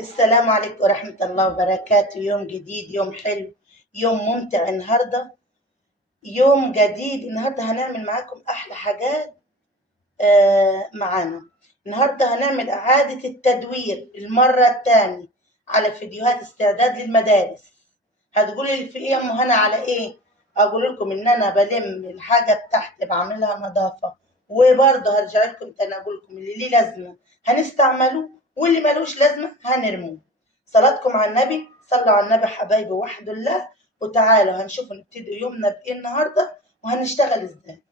السلام عليكم ورحمة الله وبركاته. يوم جديد، يوم حلو، يوم ممتع النهاردة. يوم جديد النهاردة هنعمل معاكم أحلى حاجات. معانا النهاردة هنعمل إعادة التدوير المرة الثانية على فيديوهات استعداد للمدارس. هتقولي لي في إيه يا أم هنا على إيه؟ أقول لكم إن أنا بلم الحاجة بتاعتي بعملها نظافة، وبرضه هرجع لكم تاني أقول لكم اللي ليه لازمة هنستعمله واللي ملوش لازمة هنرموه. صلاتكم على النبي، صلوا على النبي حبايبي وحدوا الله. وتعالوا هنشوف نبتدي يومنا بإيه النهاردة وهنشتغل إزاي.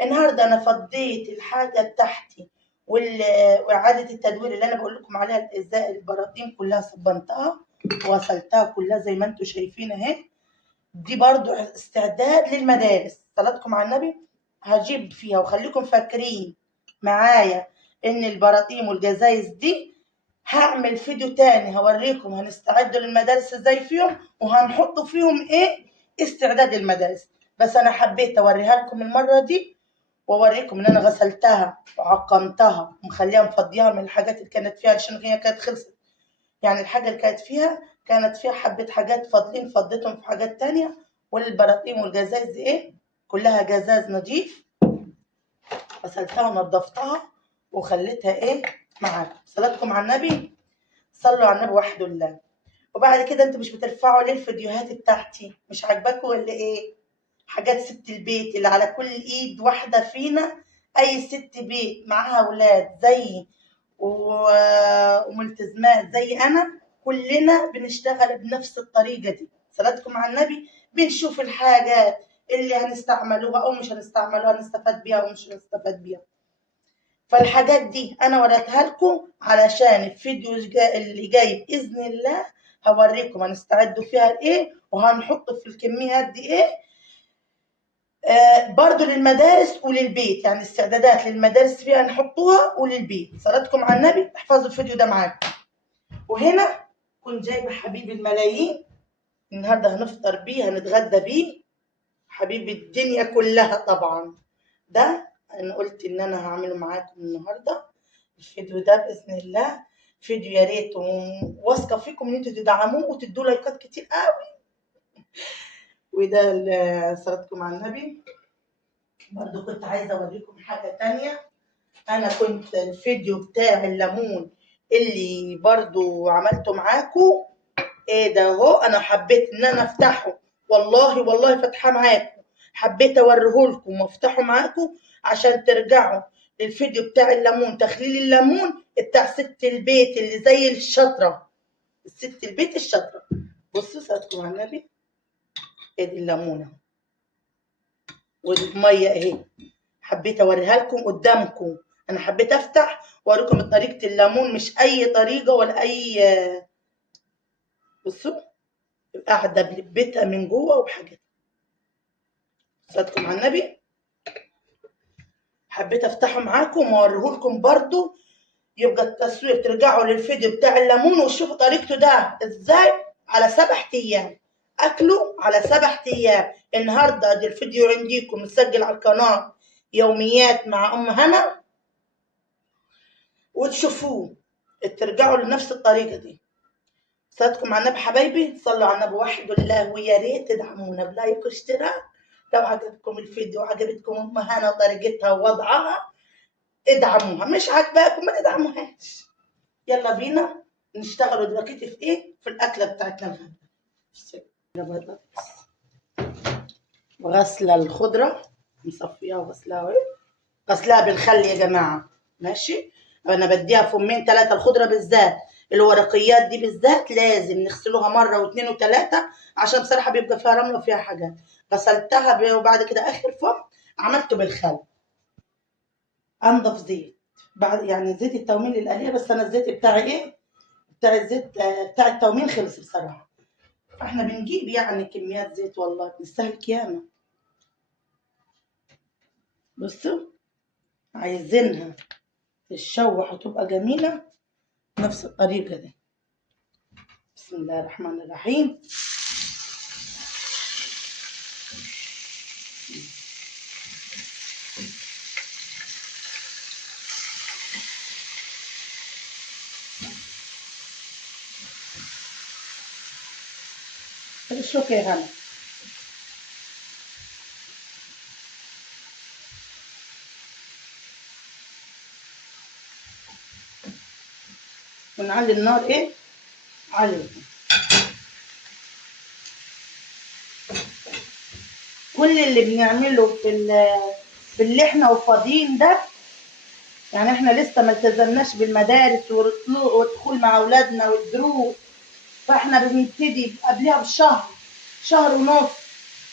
النهارده انا فضيت الحاجه بتاعتي واعاده التدوير اللي انا بقول لكم عليها الازاء البراطيم كلها صبنتها وغسلتها كلها زي ما انتم شايفين اهي. دي برضو استعداد للمدارس. صلاتكم على النبي. هجيب فيها وخليكم فاكرين معايا ان البراطيم والجزايز دي هعمل فيديو تاني هوريكم هنستعد للمدارس ازاي فيهم وهنحط فيهم ايه استعداد المدارس. بس انا حبيت اوريها لكم المره دي واوريكم ان انا غسلتها وعقمتها ومخليها مفضيها من الحاجات اللي كانت فيها عشان هي كانت خلصت. يعني الحاجه اللي كانت فيها حبه حاجات فاضلين فضيتهم في حاجات تانية. والبراطيم والجزاز دي ايه كلها جزاز نظيف. غسلتها ونضفتها وخليتها ايه معاكم. صلاتكم على النبي، صلوا على النبي وحده الله. وبعد كده انتوا مش بترفعوا ليه الفيديوهات بتاعتي؟ مش عاجباكم ولا ايه؟ حاجات ست البيت اللي على كل ايد واحده فينا. اي ست بيت معاها اولاد زي وملتزمات زي انا كلنا بنشتغل بنفس الطريقه دي. صلاتكم على النبي. بنشوف الحاجات اللي هنستعملوها او مش هنستعملوها هنستفاد بيها او مش هنستفاد بيها. فالحاجات دي انا وريتها لكم علشان الفيديو اللي جاي باذن الله هوريكم هنستعدوا فيها لايه وهنحط في الكميات دي ايه. برضو للمدارس وللبيت، يعني استعدادات للمدارس فيها نحطوها وللبيت. صلاتكم على النبي. احفظوا الفيديو ده معاكم. وهنا كنت جايبه حبيب الملايين النهارده هنفطر بيه هنتغدى بيه. حبيب الدنيا كلها طبعا. ده انا قلت ان انا هعمله معاكم النهارده. الفيديو ده باذن الله فيديو يا ريت واثقه فيكم ان انتوا تدعموه وتدوا لايكات كتير قوي. وده صلاتكم على النبي. برضو كنت عايزه اوريكم حاجه تانية. انا كنت الفيديو بتاع الليمون اللي برضو عملته معاكم ايه ده اهو. انا حبيت ان انا افتحه، والله فاتحه معاكم. حبيت اوريه لكم وافتحه معاكم عشان ترجعوا للفيديو بتاع الليمون، تخليل الليمون بتاع ست البيت اللي زي الشطره. ست البيت الشطره. بصوا صلاتكم على النبي. ادي الليمونه ودي الميه اهي. حبيت اوريها لكم قدامكم. انا حبيت افتح واوريكم طريقه الليمون مش اي طريقه ولا اي. بصوا قاعده بلبتها من جوه وبحاجات. صلاتكم على النبي. حبيت افتحه معاكم واوريه لكم برضو يبقى التصوير ترجعوا للفيديو بتاع الليمون وتشوفوا طريقته ده ازاي على 7 ايام. اكله على 7 ايام. النهارده دي الفيديو عندكم مسجل على القناه يوميات مع ام هنا وتشوفوه ترجعوا لنفس الطريقه دي. صلاتكم على النبي حبايبي، صلوا على النبي وحده الله. ويا ريت تدعمونا بلايك واشتراك. لو عجبكم الفيديو وعجبتكم ام هنا وطريقتها ووضعها ادعموها. مش عاجباكم ما تدعموهاش. يلا بينا نشتغلوا دلوقتي في ايه؟ في الاكله بتاعتنا النهارده. وغسله الخضره مصفيها وغسلاها اهي. غسلاها بالخل يا جماعه. ماشي. انا بديها فمين 3. الخضره بالذات الورقيات دي بالذات لازم نغسلوها مره واثنين وثلاثه عشان بصراحه بيبقى فيها رمله وفيها حاجات. غسلتها وبعد كده اخر فم عملته بالخل. انضف زيت بعد يعني زيت التومين للقليه. بس انا الزيت بتاعي ايه بتاع الزيت بتاع التومين خلص بصراحه. فاحنا بنجيب يعني كميات زيت والله بنستهلك ياما. بصوا عايزينها تتشوح وتبقى جميله نفس الطريقه دي. بسم الله الرحمن الرحيم. شوفي يا هلا. ونعلي النار ايه عليه. كل اللي بنعمله في اللي احنا وفاضيين ده، يعني احنا لسه ما التزمناش بالمدارس والدخول مع اولادنا والدروس، فاحنا بنبتدي قبلها بشهر، شهر ونص،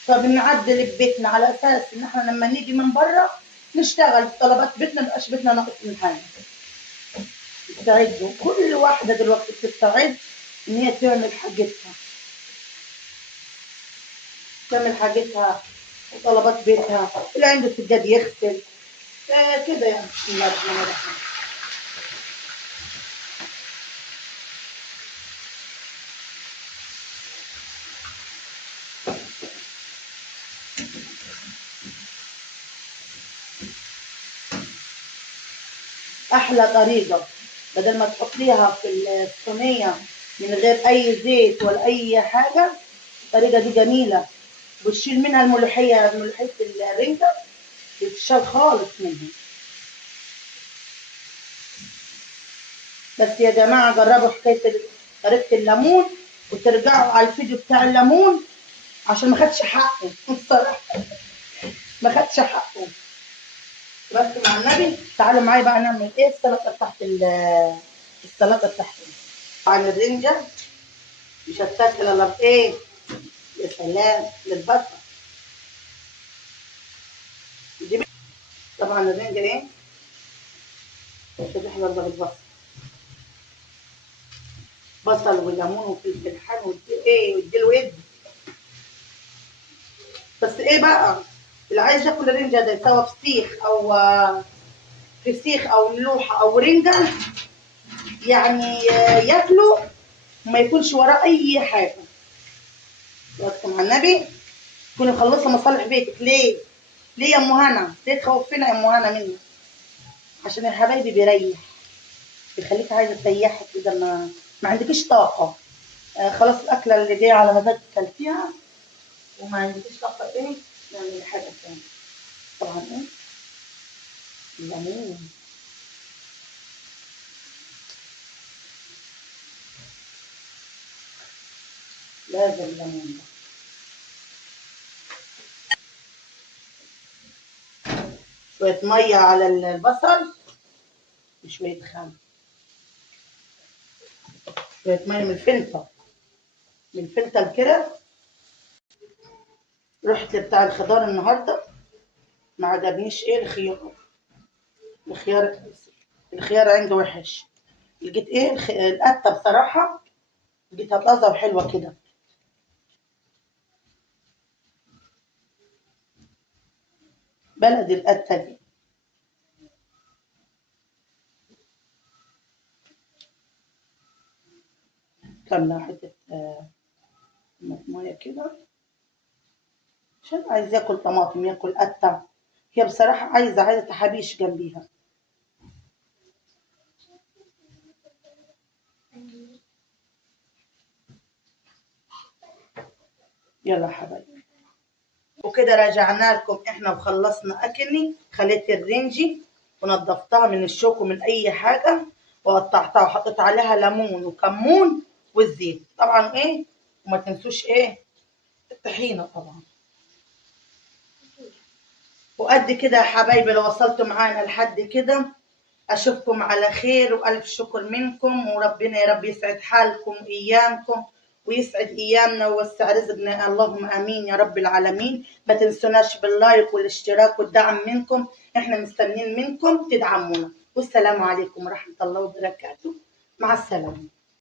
فبنعدل ببيتنا على اساس ان احنا لما نيجي من بره نشتغل في طلبات بيتنا، ميبقاش بيتنا ناقص من حاجه. استعدوا، كل واحده دلوقتي بتستعد ان هي تعمل حاجتها وطلبات بيتها، اللي عنده سجاد يغسل كده يعني. بسم الله الرحمن الرحيم. احلى طريقه بدل ما تحطيها في الصينيه من غير اي زيت ولا اي حاجه، الطريقه دي جميله وتشيل منها الملوحيه، ملوحيه الرنجه بتشال خالص منها. بس يا جماعه جربوا حكايه طريقه الليمون، وترجعوا على الفيديو بتاع الليمون عشان ما خدش حقه الصراحه، ما خدش حقه. بس مع النبي تعالوا معايا بقى نعمل ايه السلطه بتاعت السلطه بتاعتنا. طبعا الرنجه مش هتاكل الا بايه؟ يا سلام بالبصل. دي طبعا الرنجه ايه تتحمر بالبصل، بصل وليمون وفلفل حار واديله ود. بس ايه بقى، اللي عايز ياكل الرنجه ده سواء فسيخ او ملوحه او رنجه، يعني ياكله وما يكونش وراه اي حاجه. بس مع النبي تكوني مخلصه مصالح بيتك. ليه يا ام هنا؟ ليه تخوفينا يا ام هنا مني؟ عشان يا حبايبي بيريح، بيخليك عايزه تريحي كده، ما عندكيش طاقه. خلاص الاكله اللي جايه على مزاجك كلتيها وما عندكيش طاقه ايه نعمل حاجه تانية. طبعا ايه الليمون، لازم الليمون ده. شويه ميه على البصل وشويه خل، شويه ميه من الفلتر، كده. رحت بتاع الخضار النهارده ما عجبنيش ايه الخيار الخيار عنده وحش. لقيت ايه القته بصراحه لقيتها طازه وحلوه كده. بلد القته دي. كامله حته ميه كده عشان عايز ياكل طماطم ياكل قته. هي بصراحه عايزه تحابيش جنبيها. يلا حبايبي، وكده رجعنا لكم احنا وخلصنا اكلي. خليت الرنجي ونضفتها من الشوك ومن اي حاجه، وقطعتها وحطيت عليها ليمون وكمون والزيت طبعا ايه، وما تنسوش ايه الطحينه طبعا. وقد كده يا حبايبي لو وصلتوا معانا لحد كده، اشوفكم على خير والف شكر منكم، وربنا يا رب يسعد حالكم وايامكم ويسعد ايامنا ويوسع رزقنا، اللهم امين يا رب العالمين. ما تنسوناش باللايك والاشتراك والدعم منكم، احنا مستنيين منكم تدعمونا. والسلام عليكم ورحمه الله وبركاته. مع السلامه.